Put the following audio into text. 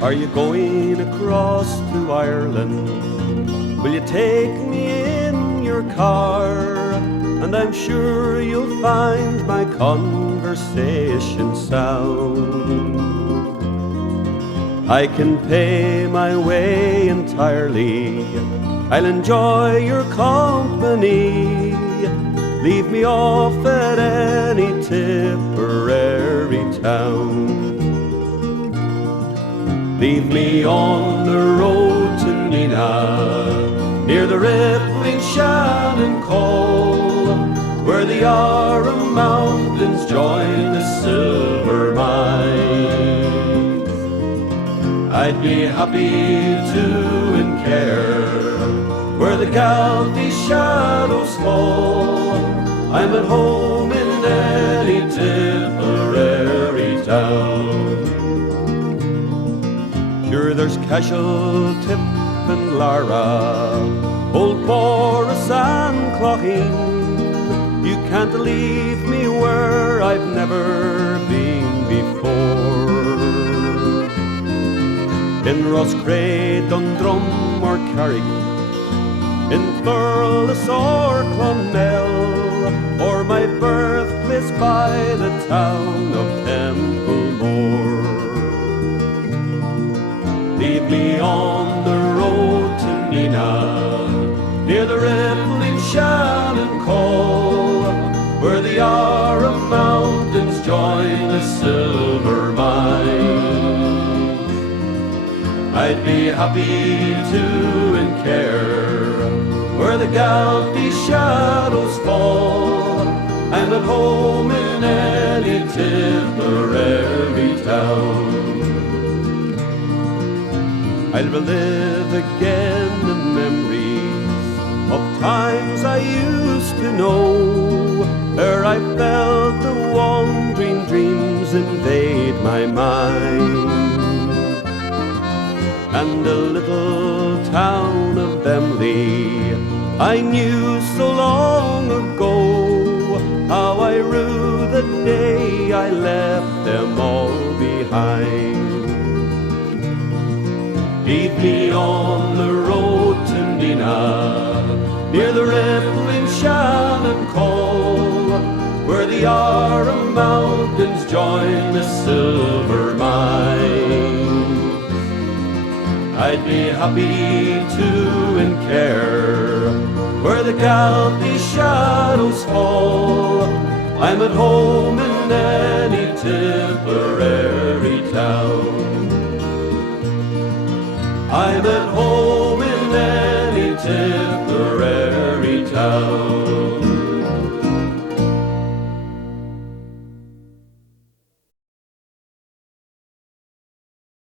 Are you going across to Ireland? Will you take me in your car? And I'm sure you'll find my conversation sound. I can pay my way entirely. I'll enjoy your company. Leave me off at any Tipperary town. Leave me on the road to Neenah, near the rippling Shannon Col, where the Yarra Mountains join the silver mines. I'd be happy to and care where the Galtee shadows fall. I'm at home in any Tipperary town. Sure, there's Cashel, Tip and Lara, Old Boris and Clogheen. You can't leave me where I've never been before. In Roscrea, Dundrum or Carrick, in Thurles or Clonmel, or my birthplace by the town of Templemore. Leave me on the road to Neenah, near the rippling Shannon Col, where the Yarra Mountains join the silver mines. I'd be happy to and care where the Galtee shadows fall. I'm at home in any Tipperary town. I'll relive again the memories of times I used to know, where I felt the wandering dreams invade my mind. And the little town of Bemley I knew so long ago, how I rue the day I left them all behind. Leave me on the road to Neenah, near the rippling Shannon Col, where the Yarra Mountains join the silver mines. I'd be happy to and care where the Galtee shadows fall. I'm at home in any Tipperary town. I'm at home